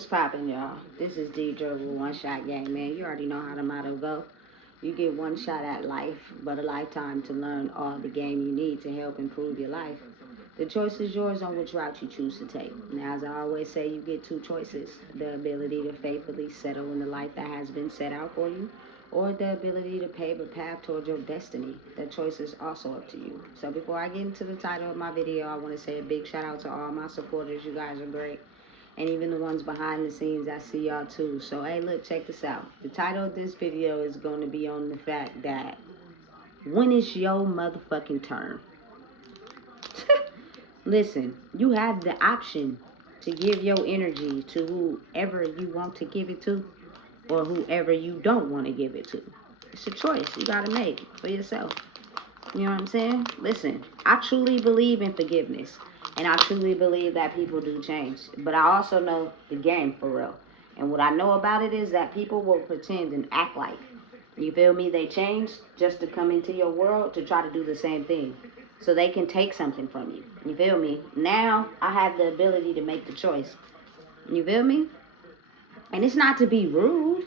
What's poppin', y'all? This is Deidre with One Shot Game, man. You already know how the motto go. You get one shot at life, but a lifetime to learn all the game you need to help improve your life. The choice is yours on which route you choose to take. Now, as I always say, you get two choices: the ability to faithfully settle in the life that has been set out for you, or the ability to pave a path towards your destiny. That choice is also up to you. So before I get into the title of my video, I want to say a big shout out to all my supporters. You guys are great. And even the ones behind the scenes, I see y'all too. So, hey, look, check this out. The title of this video is going to be on the fact that when is your motherfucking turn? Listen, you have the option to give your energy to whoever you want to give it to, or whoever you don't want to give it to. It's a choice you got to make for yourself. You know what I'm saying? Listen, I truly believe in forgiveness. And I truly believe that people do change. But I also know the game for real. And what I know about it is that people will pretend and act like, you feel me, they change just to come into your world to try to do the same thing. So they can take something from you. You feel me? Now I have the ability to make the choice. You feel me? And it's not to be rude,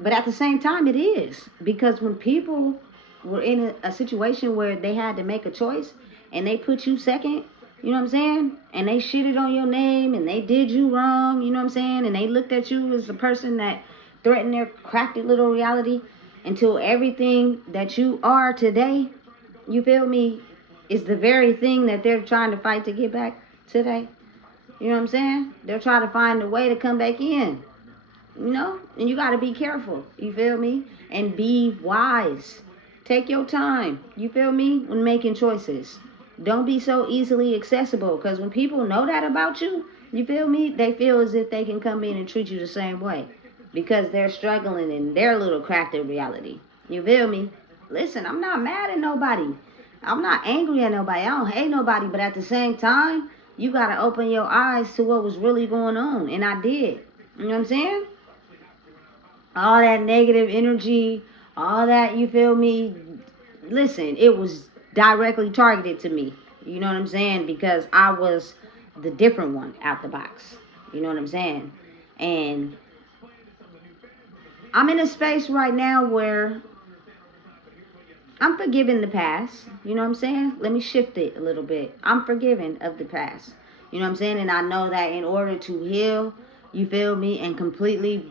but at the same time it is. Because when people were in a situation where they had to make a choice and they put you second, you know what I'm saying? And they shitted on your name and they did you wrong, you know what I'm saying? And they looked at you as a person that threatened their crafty little reality until everything that you are today, you feel me, is the very thing that they're trying to fight to get back today. You know what I'm saying? They're trying to find a way to come back in, you know? And you got to be careful, you feel me? And be wise. Take your time, you feel me, when making choices. Don't be so easily accessible, because when people know that about you, you feel me, they feel as if they can come in and treat you the same way because they're struggling in their little crafted reality. You feel me? Listen, I'm not mad at nobody. I'm not angry at nobody. I don't hate nobody, but at the same time, you got to open your eyes to what was really going on, and I did. You know what I'm saying? All that negative energy, all that, you feel me? Listen, it was directly targeted to me. You know what I'm saying? Because I was the different one out the box. You know what I'm saying? And I'm in a space right now where I'm forgiving the past. You know what I'm saying? Let me shift it a little bit. I'm forgiving of the past. You know what I'm saying? And I know that in order to heal, you feel me, and completely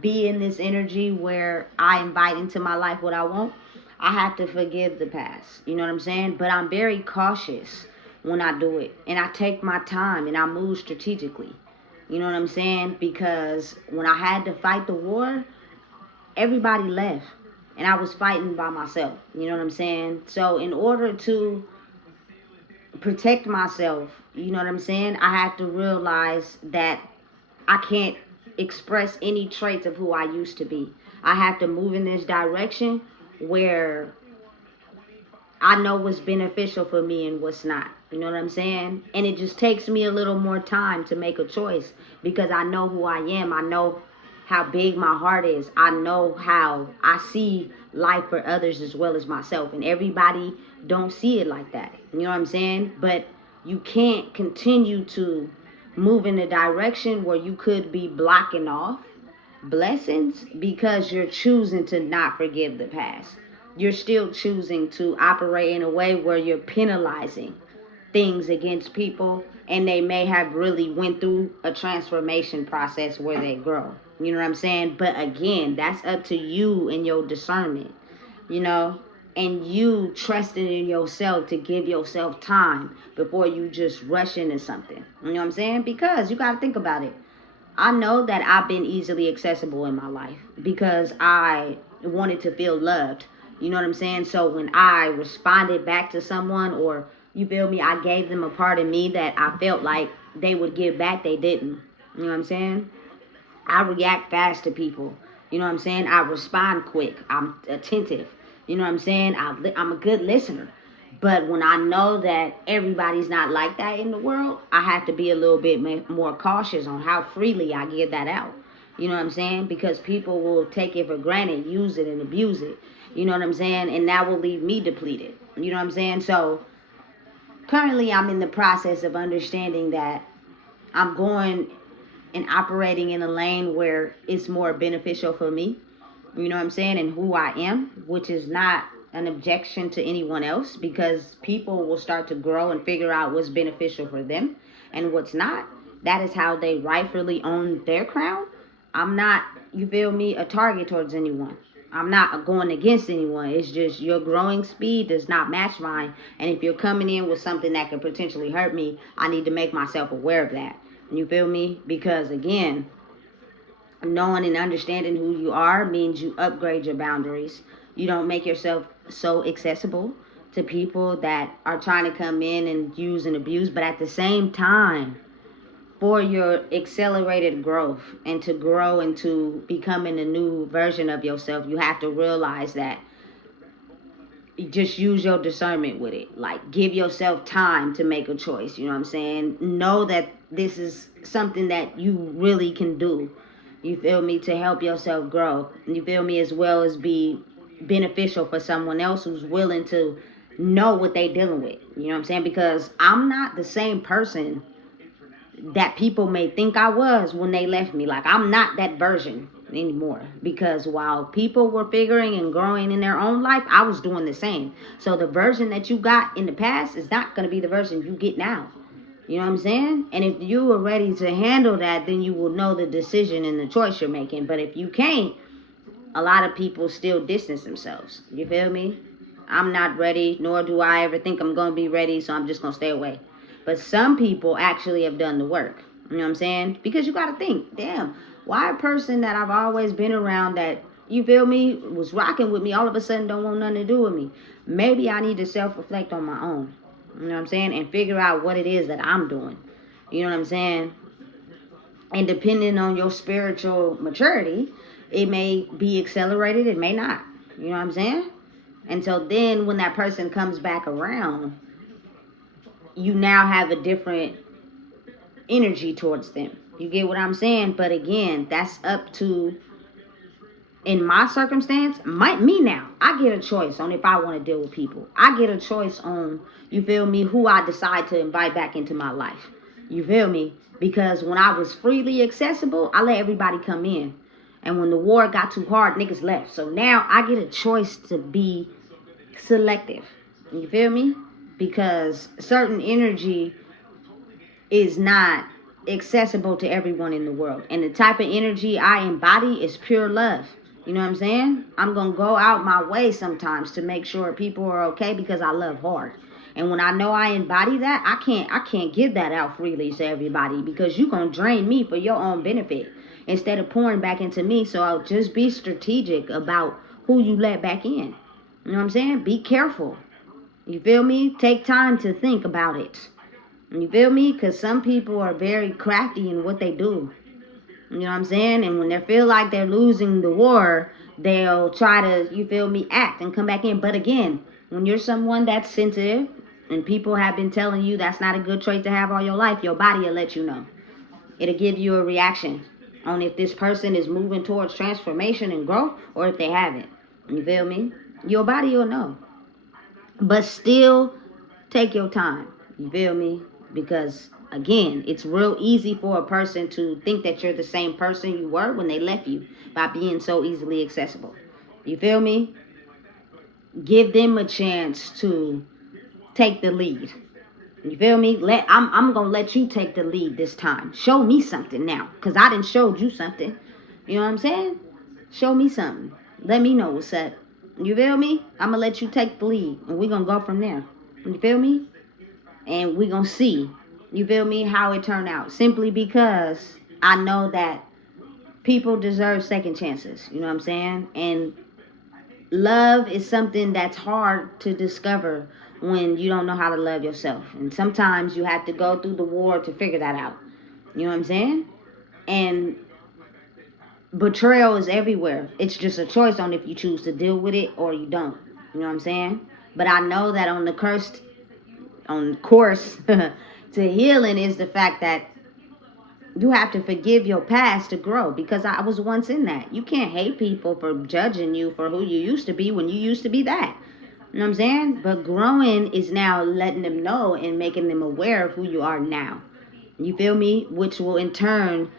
be in this energy where I invite into my life what I want, I have to forgive the past. You know what I'm saying? But I'm very cautious when I do it. And I take my time and I move strategically. You know what I'm saying? Because when I had to fight the war, everybody left. And I was fighting by myself. You know what I'm saying? So in order to protect myself, you know what I'm saying, I have to realize that I can't express any traits of who I used to be. I have to move in this direction where I know what's beneficial for me and what's not. You know what I'm saying? And it just takes me a little more time to make a choice because I know who I am. I know how big my heart is. I know how I see life for others as well as myself. And everybody don't see it like that. You know what I'm saying? But you can't continue to move in a direction where you could be blocking off blessings because you're choosing to not forgive the past. You're still choosing to operate in a way where you're penalizing things against people, and they may have really went through a transformation process where they grow. You know what I'm saying? But again, that's up to you and your discernment, you know, and you trusting in yourself to give yourself time before you just rush into something. You know what I'm saying? Because you got to think about it. I know that I've been easily accessible in my life because I wanted to feel loved. You know what I'm saying? So when I responded back to someone, or you feel me, I gave them a part of me that I felt like they would give back, they didn't. You know what I'm saying? I react fast to people. You know what I'm saying? I respond quick. I'm attentive. You know what I'm saying? I'm a good listener. But when I know that everybody's not like that in the world, I have to be a little bit more cautious on how freely I give that out. You know what I'm saying? Because people will take it for granted, use it and abuse it. You know what I'm saying? And that will leave me depleted. You know what I'm saying? So currently I'm in the process of understanding that I'm going and operating in a lane where it's more beneficial for me, you know what I'm saying, and who I am, which is not an objection to anyone else, because people will start to grow and figure out what's beneficial for them and what's not. That is how they rightfully own their crown. I'm not, you feel me, a target towards anyone. I'm not going against anyone. It's just your growing speed does not match mine. And if you're coming in with something that could potentially hurt me, I need to make myself aware of that. You feel me? Because again, knowing and understanding who you are means you upgrade your boundaries. You don't make yourself so accessible to people that are trying to come in and use and abuse. But at the same time, for your accelerated growth and to grow into becoming a new version of yourself, you have to realize that you just use your discernment with it. Like, give yourself time to make a choice. You know what I'm saying? Know that this is something that you really can do. You feel me? To help yourself grow. You feel me? As well as be beneficial for someone else who's willing to know what they dealing with. You know what I'm saying? Because I'm not the same person that people may think I was when they left me. Like, I'm not that version anymore, because while people were figuring and growing in their own life, I was doing the same. So the version that you got in the past is not going to be the version you get now. You know what I'm saying? And if you are ready to handle that, then you will know the decision and the choice you're making. But if you can't, a lot of people still distance themselves. You feel me? I'm not ready, nor do I ever think I'm going to be ready, so I'm just going to stay away. But some people actually have done the work. You know what I'm saying? Because you got to think, damn, why a person that I've always been around that, you feel me, was rocking with me, all of a sudden don't want nothing to do with me? Maybe I need to self-reflect on my own. You know what I'm saying? And figure out what it is that I'm doing. You know what I'm saying? And depending on your spiritual maturity, it may be accelerated, it may not. You know what I'm saying? And so then when that person comes back around, you now have a different energy towards them. You get what I'm saying? But again, that's up to, in my circumstance, me now. I get a choice on if I want to deal with people. I get a choice on, you feel me, who I decide to invite back into my life. You feel me? Because when I was freely accessible, I let everybody come in. And when the war got too hard, niggas left. So now I get a choice to be selective. You feel me? Because certain energy is not accessible to everyone in the world. And the type of energy I embody is pure love. You know what I'm saying? I'm going to go out my way sometimes to make sure people are okay, because I love hard. And when I know I embody that, I can't give that out freely to everybody, because you're going to drain me for your own benefit instead of pouring back into me. So I'll just be strategic about who you let back in. You know what I'm saying? Be careful. You feel me? Take time to think about it. You feel me? Because some people are very crafty in what they do. You know what I'm saying? And when they feel like they're losing the war, they'll try to, you feel me, act and come back in. But again, when you're someone that's sensitive and people have been telling you that's not a good trait to have all your life, your body will let you know. It'll give you a reaction on if this person is moving towards transformation and growth or if they haven't. You feel me? Your body will know. But still, take your time. You feel me? Because again, it's real easy for a person to think that you're the same person you were when they left you by being so easily accessible. You feel me? Give them a chance to take the lead. You feel me? I'm gonna let you take the lead this time. Show me something now, cause I done showed you something. You know what I'm saying? Show me something. Let me know what's up. You feel me? I'm gonna let you take the lead, and we gonna go from there. You feel me? And we gonna see, you feel me, how it turned out. Simply because I know that people deserve second chances. You know what I'm saying? And love is something that's hard to discover when you don't know how to love yourself. And sometimes you have to go through the war to figure that out. You know what I'm saying? And betrayal is everywhere. It's just a choice on if you choose to deal with it or you don't. You know what I'm saying? But I know that on the course to healing is the fact that you have to forgive your past to grow, because I was once in that. You can't hate people for judging you for who you used to be when you used to be that. You know what I'm saying? But growing is now letting them know and making them aware of who you are now. You feel me? Which will in turn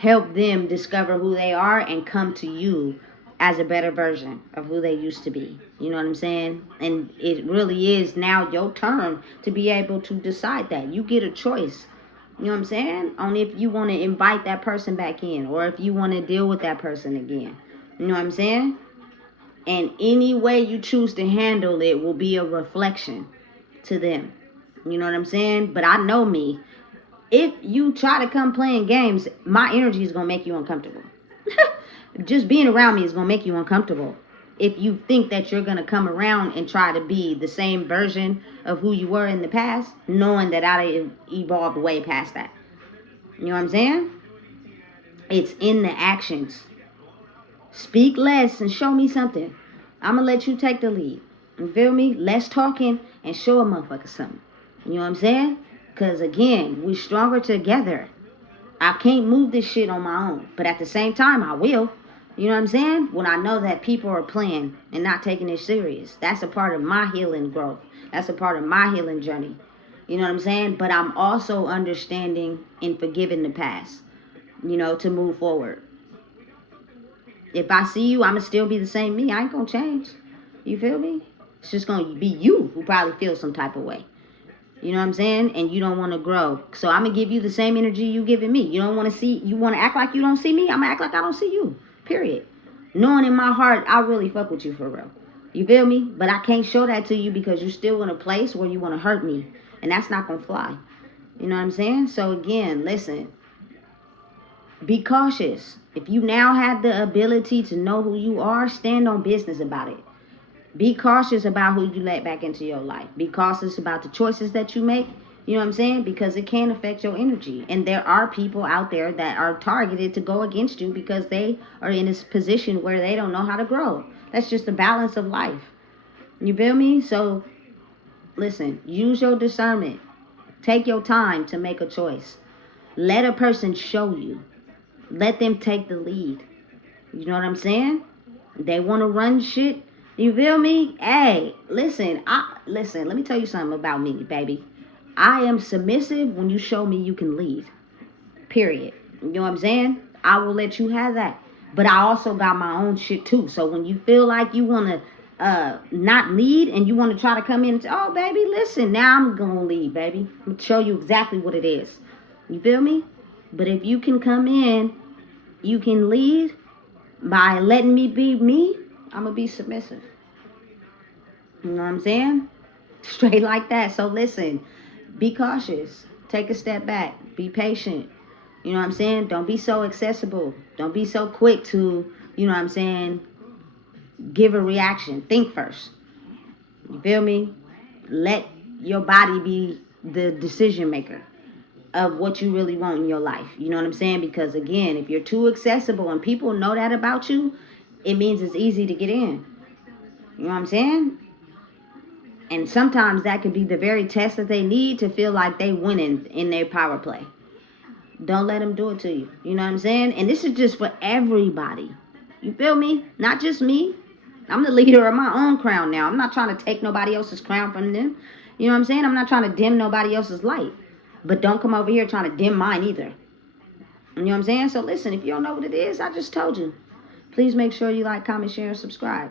help them discover who they are and come to you as a better version of who they used to be. You know what I'm saying? And it really is now your turn to be able to decide that. You get a choice. You know what I'm saying? On if you want to invite that person back in or if you want to deal with that person again. You know what I'm saying? And any way you choose to handle it will be a reflection to them. You know what I'm saying? But I know me. If you try to come playing games, my energy is going to make you uncomfortable. Just being around me is going to make you uncomfortable. If you think that you're going to come around and try to be the same version of who you were in the past, knowing that I evolved way past that. You know what I'm saying? It's in the actions. Speak less and show me something. I'm going to let you take the lead. You feel me? Less talking and show a motherfucker something. You know what I'm saying? Because again, we're stronger together. I can't move this shit on my own. But at the same time, I will. You know what I'm saying? When I know that people are playing and not taking it serious. That's a part of my healing growth. That's a part of my healing journey. You know what I'm saying? But I'm also understanding and forgiving the past. You know, to move forward. If I see you, I'm going to still be the same me. I ain't going to change. You feel me? It's just going to be you who probably feels some type of way. You know what I'm saying? And you don't want to grow. So I'm going to give you the same energy you giving me. You don't want to see, you want to act like you don't see me? I'm going to act like I don't see you. Period. Knowing in my heart, I really fuck with you for real. You feel me? But I can't show that to you because you're still in a place where you want to hurt me. And that's not going to fly. You know what I'm saying? So again, listen. Be cautious. If you now have the ability to know who you are, stand on business about it. Be cautious about who you let back into your life. Be cautious about the choices that you make. You know what I'm saying? Because it can affect your energy. And there are people out there that are targeted to go against you because they are in this position where they don't know how to grow. That's just the balance of life. You feel me? So, listen, use your discernment. Take your time to make a choice. Let a person show you. Let them take the lead. You know what I'm saying? They want to run shit. You feel me? Hey, listen, let me tell you something about me, baby. I am submissive when you show me you can lead. Period. You know what I'm saying? I will let you have that. But I also got my own shit too. So when you feel like you want to not lead and you want to try to come in and say, oh, baby, listen, now I'm going to lead, baby. I'm going to show you exactly what it is. You feel me? But if you can come in, you can lead by letting me be me, I'm going to be submissive. You know what I'm saying? Straight like that. So listen, be cautious. Take a step back. Be patient. You know what I'm saying? Don't be so accessible. Don't be so quick to, you know what I'm saying, give a reaction. Think first. You feel me? Let your body be the decision maker of what you really want in your life. You know what I'm saying? Because again, if you're too accessible and people know that about you, it means it's easy to get in. You know what I'm saying? And sometimes that could be the very test that they need to feel like they winning in their power play. Don't let them do it to you. You know what I'm saying? And this is just for everybody. You feel me? Not just me. I'm the leader of my own crown now. I'm not trying to take nobody else's crown from them. You know what I'm saying? I'm not trying to dim nobody else's light. But don't come over here trying to dim mine either. You know what I'm saying? So listen, if you don't know what it is, I just told you. Please make sure you like, comment, share, and subscribe.